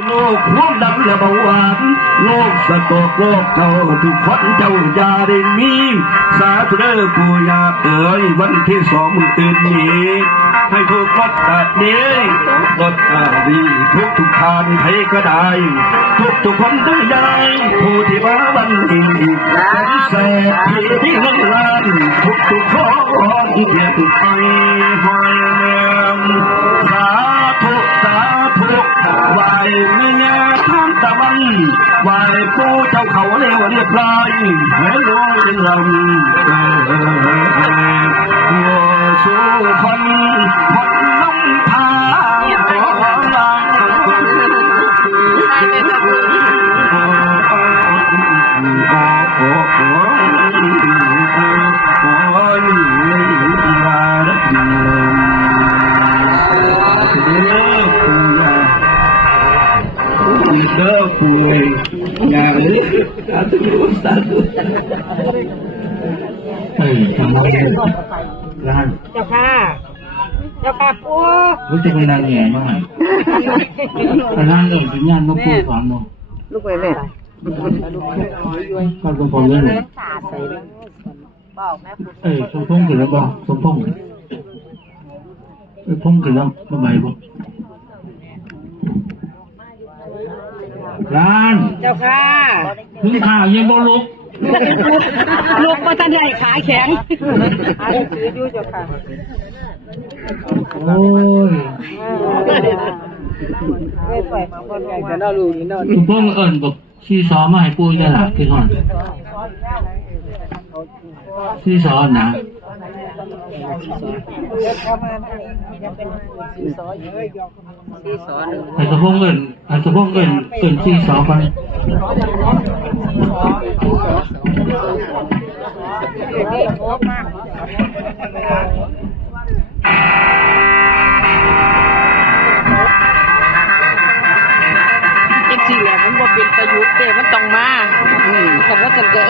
โลกความดันและเบาหวานโลกสะกดโลกเก่าทุกคนเจ้าอย่าได้มีสาธุเด้อปู่ย่าเอ๋ยวันที่2มื้อตื่นนี้ให้ทุกรถตัดเด้รถดีทุกทานใครก็ได้ทุกคนได้ยายผู้ที่มาวันนี้เป็นแสบที่เงินล้านทุกคนที่เพียรไปหอยแมวสาธุไหวเมียท่ามตะวันไหวผู้เจ้าเขาเรียบร้อยให้รวยลำสู่คนน้องทางเด้อป่วยงานนี้อาตุสาธุทำไมร้านเจ้าค่ะปูรู้จักเวลาแง่มากร้านเองเป็นงานนกปูสอนมั้งลูกไปแม่ก็ต้องพอเรื่องสมพงษ์ถึงแล้วบอกสมพงษ์พงษ์ถึงแล้วมาใบบอกร้านเจ้าค่ะพึ่งข่าวยังบ่ลุกมาทันได้ขาแข็งถือดูเจ้าค่ะโอ้ยไม่ใส่มาคนใหญ่จะน่ารู้นี่น่าสมพงษ์เอิญบอกซีซอมาให้ปุ้ยได้หลักกี่คนซีซอนะไอ้สะพงเอิญซีซอไปจริงๆแล้วมันบ่เป็นประยุกต์แต่มันต้องมาแต่ว่าจังก็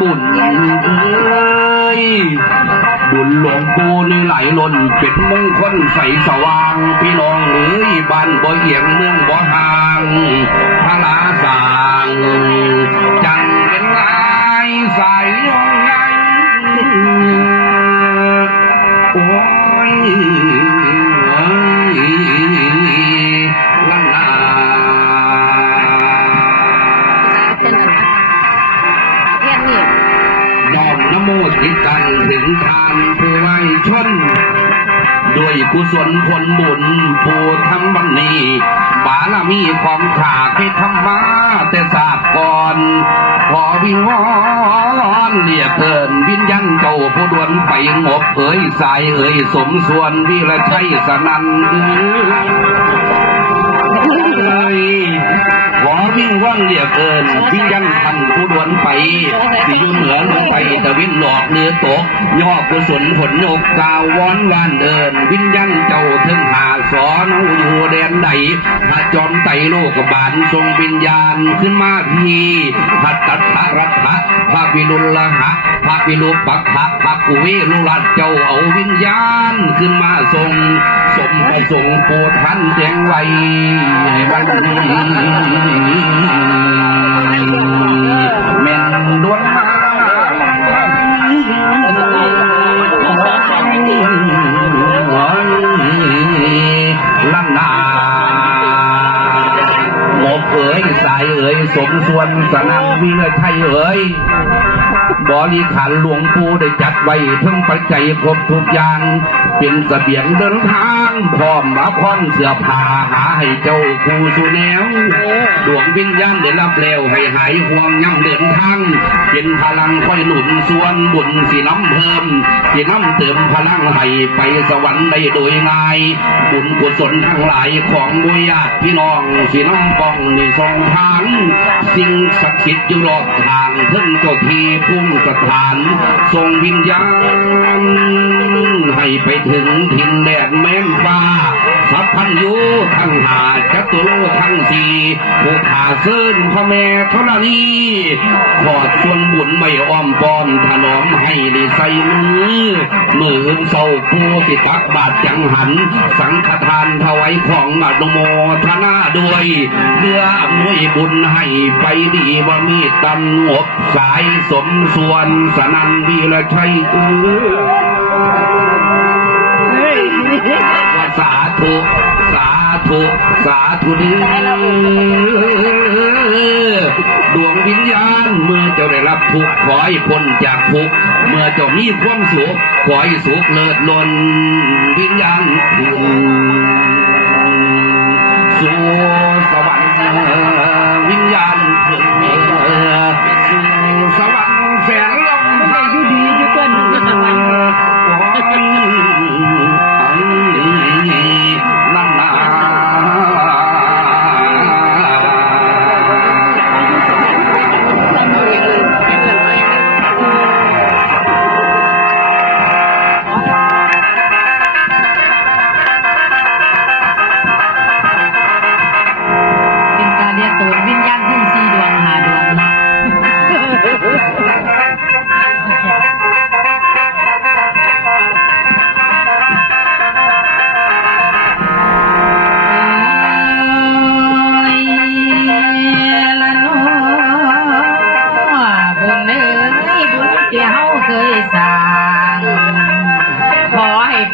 บุญหลวงปู่นี่ไหลล้นเป็นมงคลใสสว่างพี่น้องเอ้ยบ้านบ่เอียงเมืองบ่ห่างพระลาสางจังเป็นลายสายยงใหญ่โอ้ยยอมนโมติตังถึงทานผู้ไว้ชนด้วยกุศลผลบุญผู้ทำวันนี้บารมีของข้าให้ทำมาแต่ศาสตร์ก่อนขอวิงวอนเรียกเกินวิญญาณเจ้าผู้ดวนไปงบเอ๋ยสายเอ๋ยสมส่วนวิรชัยสนันขอวิ่งว่างเรียกเอิญวิญญาณท่านผู้ดวนไปสิอยู่เหนือลงไปตะวินหลอกเนื้อตกย่อกุศลผลโยกกาววอนวานเดินวิญญาณเจ้าถึงหาสอนอยู่แดนใดพระจอมไตโลกบาลทรงวิญญาณขึ้นมาพีพระตัทธรัตถะพระวิรุลหะพระวิรุปักขะพระกุเวรุรัตเจ้าเอาวิญญาณขึ้นมาทรงสมประสงค์โปรดท่านแจ้งไว้วันนี้แม่นดวงมาลำนาหมกเอ๋ยสายเอ๋ยสมส่วนสนังวิเลชัยเอ๋ยบริขารหลวงปู่ได้จัดไว้ทั้งปัจจัยครบทุกอย่างเป็นเสบียงเดินทางพร้อมรับพรเสื้อผ้าหาให้เจ้าคู่สู่แนวดวงวิญญาณได้รับแล้วให้หายห่วงย่ำเดินทางเป็นพลังค่อยหนุนส่วนบุญสีน้ำเพิ่มสีน้ำเติมพลังให้ไปสวรรค์ได้โดยง่ายบุญกุศลทั้งหลายของบุญญาติพี่น้องสีน้ำป้องในทรงทางสิ่งศักดิ์สิทธิ์อยู่รอบทางถึงเจ้าที่พุ่งสถานทรงวิญญาณให้ ให้ไปถึงถิ่นแดนแม่นฟ้าสัพพันยูทั้งหาจตุโลทั้งสี่ผู้ขาเซินพ่อแม่ธรณีขอดส่วนบุญไม่อ้อมปอนถนอมให้ได้ใส่มือเศร้าผู้สิตักบาทจังหันสังฆทานถวายของอนุโมทนาด้วยเพื่ออำนวยบุญให้ไปดีว่ามีตันงบสายสมส่วนสนันวีละชัยว่าสาธุสาธุสาธุนี้ดวงวิญญาณเมื่อเจ้าได้รับทุกข์ขอให้พ้นจากทุกข์เมื่อเจ้ามีความสุขขอให้สุขเลิศล้นวิญญาณถึงสู่สวรรค์วิญญาณถึงสู่สวรรค์แสนลมให้อยู่ดีอยู่กันนั่นนา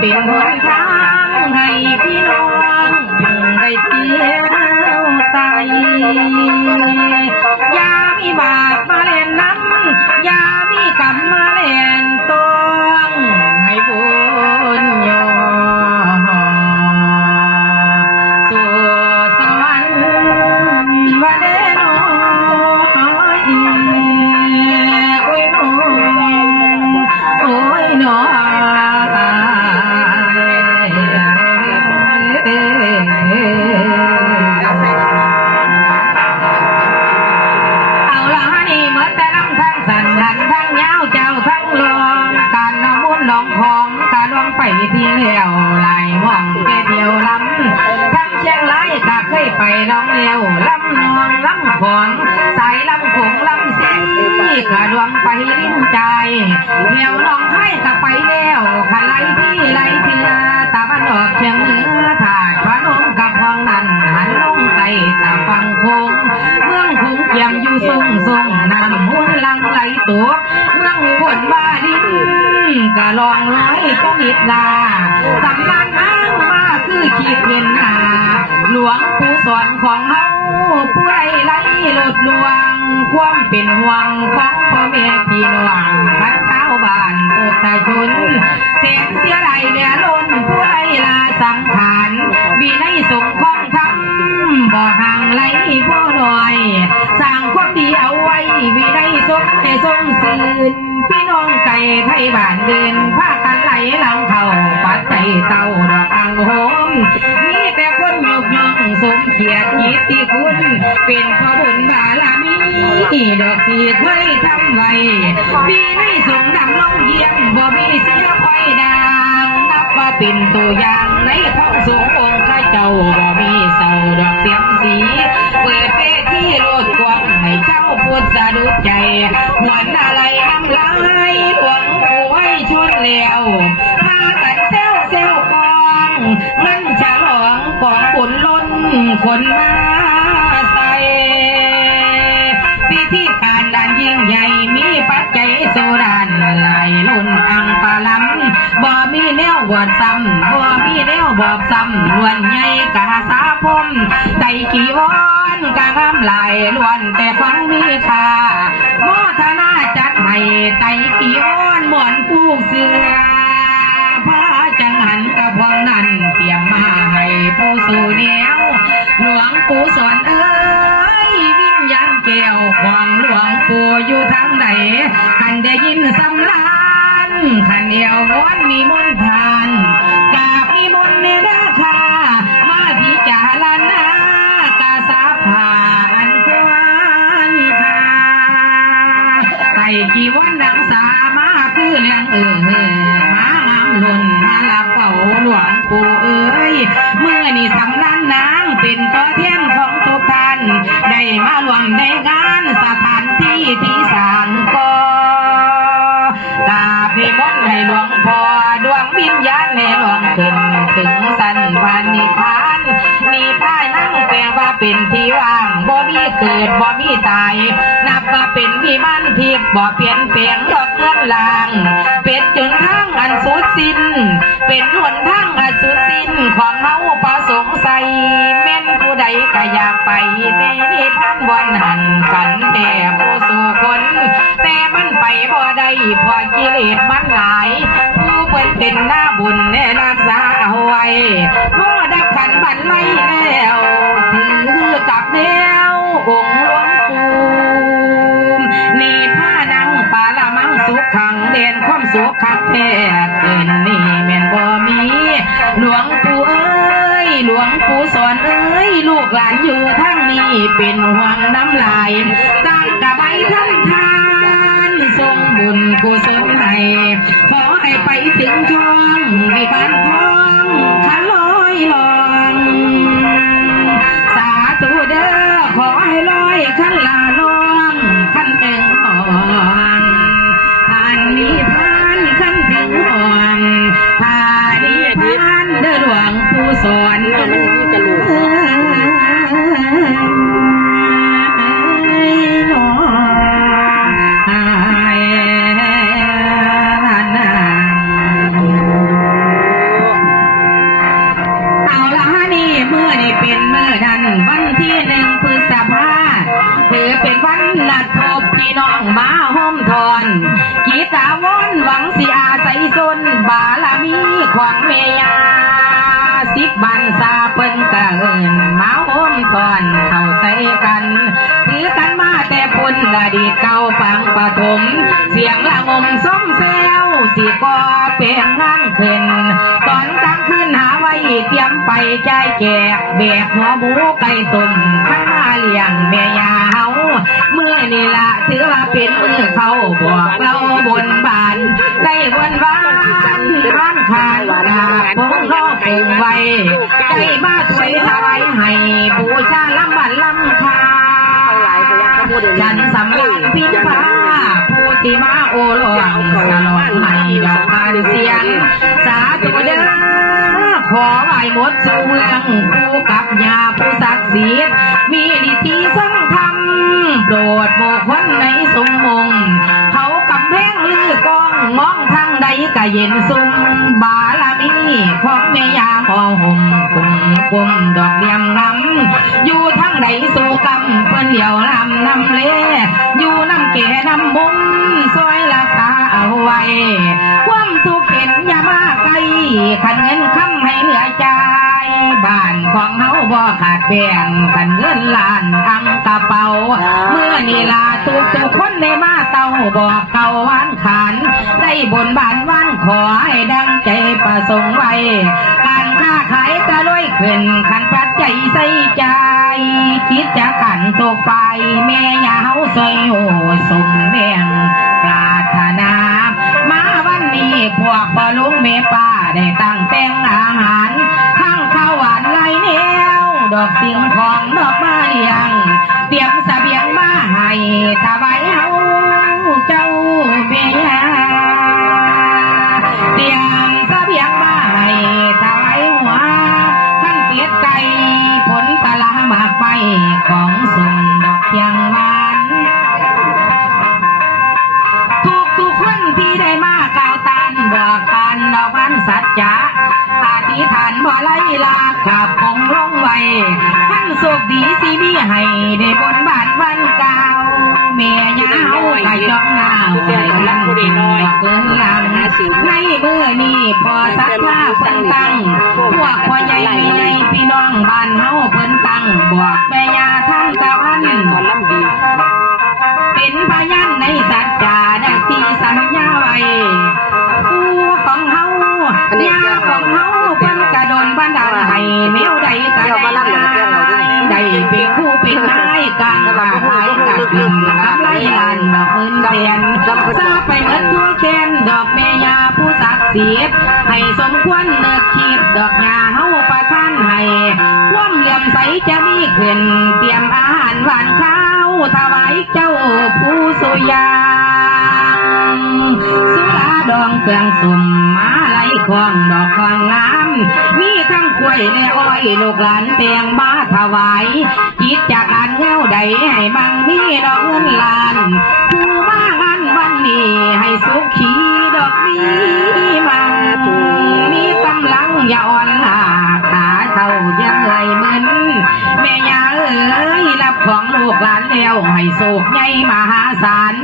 เป็นหนทางให้พี่น้องได้เที่ยวไต่ยามีบาปมาเล่นน้ำยามีกรรมมาเล่นตองให้บุญยอสู่สวรรค์วันเดนโอ้ยโอ้ยหนอที่เลี้ยวไหลม่องไปเที่ยวลำทั้งเชียงรายก็เคยไปน้องเลี้ยวลำนองลำของสายลำขงลำซีกระดวงไปลิ้นใจเที่ยวน้องให้ก็ไปแล้วขันไหลที่ไหลเถื่อตะวันออกเฉียงเหนือถาดพระนมกับห้องนั้นหันลงใต้ตะฟังคงเมืองคงเกี่ยมอยู่ทรงน้ำมุนลังไหลตัวเมืองบนบ้าดินกะลองไหลก็นิดลาสำนักอ้างมาคือขีดเงินหาหลวงปู่สอนของเฮาผู้ใดไหลหลุดลวงความเป็นห่วงของพ่อแม่พี่น้องพัดเท้าบ้านประชาชนเสียงเสียไหลเนี่ยล้นผู้ใดลาสังขารบีในสงฆ์ของทำบ่ห่างไหลบ่หน่อยสร้างความดีเอาไว้บีในสงฆ์ให้สมซื่นพี่น้องไก่ไทยบ้านเดินพากันไหลหลังเขาปัดใจเต่าดอกอังโหมมีแต่คนยกย่องสมเกียรติกิตติคุณเป็นพระบุญบารมีดอกที่เคยทำไว้ปีในสงดำน้องเยี่ยมบ่มีเสียคอยดังนับว่าเป็นตัวอย่างในของสงองค์พระเจ้าบ่มีเศร้าดอกเสียงสีเปิดเวทีโลดกว้างให้เจ้าพูดสะดุดใจเหมือนอะไรน้ำลายหลวงปู่ให้ชวนแล้วพากันเซลกองมันฉลองของบุญล้นคนมาใส่พิธีการด้านยิ่งใหญ่มีปัจจัยโซดานไหลล้นอังปาลัมบ่มีแนวบวชซ้ำบ่มีแนวบอบซ้ำล้วนใหญ่กะสาพมไตกี่วอนกะงามไหลล้วนแต่ฟังมีค่าโมทนาจัดให้ไตกี่วอนหมอนผู้เสือพระจังหันกับพวงนั้นเตรียมมาให้ผู้สู่แนวหลวงปู่สอนเอ้ยวิญญาณแก้วของหลวงปู่อยู่ทางใดขันได้ยินสำลานขันเอวม้วนมีมนทานกราบนิมนต์เนรค่ะมาพิจารณากาสาผาอันควรค่ะไต่กี่วันดังสามาคือเลี้ยงมางามหล่นมา หลับเขาหลวงปู่เอ้ยเมื่อนี่สำนักนางเป็นตัวแทนของทุกท่านได้มารวมในงานสถานที่ที่สร้างก่อกราบนิมนต์ให้หลวงพ่อดวงวิญญาณในหลวงขึ้นถึงสันพานนิพพานมีท่านั่งแปลว่าเป็นที่ว่างบ่มีเกิดบ่มีตายนับว่าเป็นวิมานทิพย์บ่เปลี่ยนแปลงดอกเงินลางเป็นจนทั้งอันสุดสิ้นเป็นหนทางอันสุดสิ้นของเฮาประสงสัยแม่นผู้ใดก็อยากไปแต่นิพพานบ่หันกันแต่ผู้สู่คนแต่มันไปบ่ได้เพราะกิเลสมันหลายผู้เพิ่นเป็นหน้าบุญแน่รักษาเอาไว้พอดับขันบันไม่แล้วถือกับแนวองค์หลวงปู่นี่ผ้านังปาละมังสุขขังเด่นความสุขขักแท้เกินนี่แม่นบ่มีหลวงปู่เอ้ยหลวงปู่สอนเอ้ยลูกหลานอยู่ทั้งนี้เป็นห่วงน้ำลายตั้งกะใบทั้งทานทรงบุญกุศลให้ขอให้ไปถึงช่วงวิมานทองขันลอยลองสาธุเด้อขอให้ลอยขันลาลองขันถึงห่องผ่านนิพพานขันถึงห่องผ่านนิพพานเด้อหลวงปู่สอนวันที่1 พฤษภาถือเป็นวันนัดพบพี่น้องมาห่มทอนกีตาวนหวังสิอาศัยสนบารมีของเมีย10 บันซาเปิ้นกะเอิญมาห่มทอนเข้าใส่กันถือกันมาแต่ปุ่นอดีตเก่าปังปฐมเสียงละงมส้มแซวสิก่อเป็นงานขึ้นตอนกลางคืนหาไว้เตรียมไปใจแก่แบกหัวหมูไก่ต้มข้างหน้าเลี้ยงแม่ยาเฮาเมื่อนี่ละถือว่าเป็นมือเขาบอกเราบนบานได้บนบ้านร้านขายดาบพงล้อปงไว้ได้มาถวยถวายให้บูชาลำบันลำคาฉันสำราญพิมพาผู้ที่มาโอหลวงสลองให้ดอกบานเสียงสาธุเด้อขอไหว้หมดสู่เมืองผู้กับยาผู้ศักดิ์สิทธิ์มีนิติทรงธรรมโปรดโมคนในสมมงเขากำแพงลือกองมองทางใดก็เย็นสุ่มบารมีของแม่ยาห่อห่มกุมดอกเดียมงำอยู่ทางใดสู่กำเพิ่นเดี่ยวลำนำเลอยู่น้ำแก่น้ำบุ้มซอยรักษาเอาไว้ความทุกข์เป็นยามาไกลขันเงินคำให้เหลือใจบ้านของเฮาบ่ขาดแบ่งขันเงินล้านอังกระเป๋าเมื่อนี่ลาทุกคนในมาเต้าบอกเก่าหวานขานได้บนบานวันขอให้ดังใจประสงค์ไว้การค้าขายก็รวยขึ้นขันปัดใจใส่ใจคิดจะกันตกไปแม่ยาเฮาซอยโอสมแบ่งปรารถนามาวันนี้พวกพ่อลุงแม่ป้าได้ตั้งแต่งอาหารทั้งข้าวหวานไรแนวดอกสิ่งของดอกไม้ยังเตรียมเสบียงมาให้ถวายเฮาเจ้าแม่ยาเตรียมเสบียงมาให้ถวายหัวขั้นเป็ดไก่ผลตะลาหมากไปของสุ่มดอกเพียงหวานทุกคนที่ได้มากล่าวตานบอกกันดอกวันสัจจะอธิษฐานบ่ไล่ลากับองค์ลงไว้ท่านโชคดีสิมีให้ได้บนบานวันเก่าเมียยาวไก่จ้องหน้าหัวลังกินดอกเกินลำในเมื่อนี้พอสัทธาเพิ่นตั้งพวกพ่อใหญ่พี่น้องบ้านเฮาเพิ่นตั้งบอกแม่ยาทั้งตะวันเป็นพยานในสัจจาดังที่สัญญาไว้ผู้ของเฮายาของเฮาเพิ่นกระโดนบันดาลให้แมวใดก็ได้ได้เป็นคู่เป็นนายการว่าหายกับ บินกำไรล้านดอกหมื่นแสนซาไปเมื่อทั่วแคนดอกเมยาผู้ศักดิ์สิทธิ์ให้สมควรเลิกคิดดอกยาเฮาประทานให้ความเหลี่ยมใสจะมีขึ้นเตรียมอาหารหวานข้าวถวายเจ้าผู้สุยางสุราดองเครื่องสุ่มมาไหลควงดอกควงงามมีทั้งกล้วยและอ้อยลูกหลานเตียงมาถวายคิดจากอันเงาใดให้บังมีดอกเงินล้านผู้มางานวันนี้ให้สุขีดอกนี้มังมีกำลังอย่าอ่อนล้าขาเท่ายังไหลมึนแม่ยาเอ๋ยรับของลูกหลานแล้วให้โศกใหญ่มหาศาล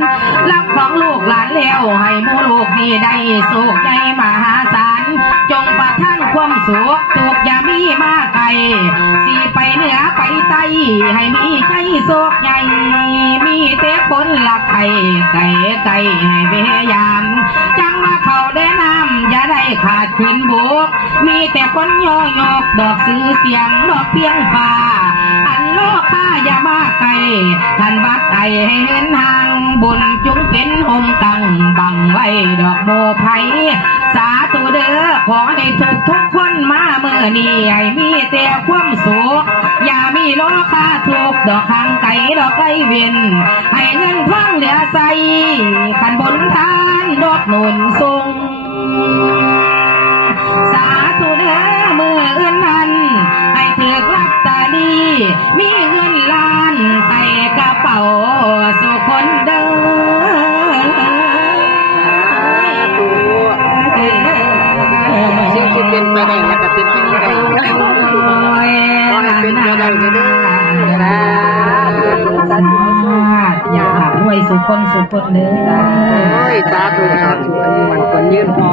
รับของลูกหลานแล้วให้หมู่ลูกนี่ได้โศกใหญ่มหาศาลจงประทานความสุขทุกอย่ามีมาไกลสิไปเหนือไปใต้ให้มีใจโศกใหญ่มีแต่คนลักไข่ไก่ไก่ให้พยายามจังว่าเขาได้นำอย่าได้ขาดขึ้นบุกมีแต่คนย่อยกดอกซื้อเสียงดอกเพียงฟ้าอันโลกข้าอย่ามาไกลท่านวัดไอให้เห็นทางบุญจุงเป็นหมกังบังไว้ดอกโบไผ่สาธุเด้อขอให้ทุกคนมาเมื่อนี้ให้มีแต่ความสุขอย่ามีโลค่าทุกดอกทางไก่ดอกไก่เวียนให้เงินท่องเหลือใสขันบนทานดอกหนุนทรงสาธุเด้อมืออื่นนั้นให้ถือรับตาดีมีเงินล้านใส่กระเป๋าสุคนเด้อเสียงที่เป็นไปได้แล้วก็เป็นไปได้ขอให้เป็นไปได้เด้ออยากรวยสุคนเด้อ โอ้ยสาธุสาธุอันนี้มันควรยืนพอ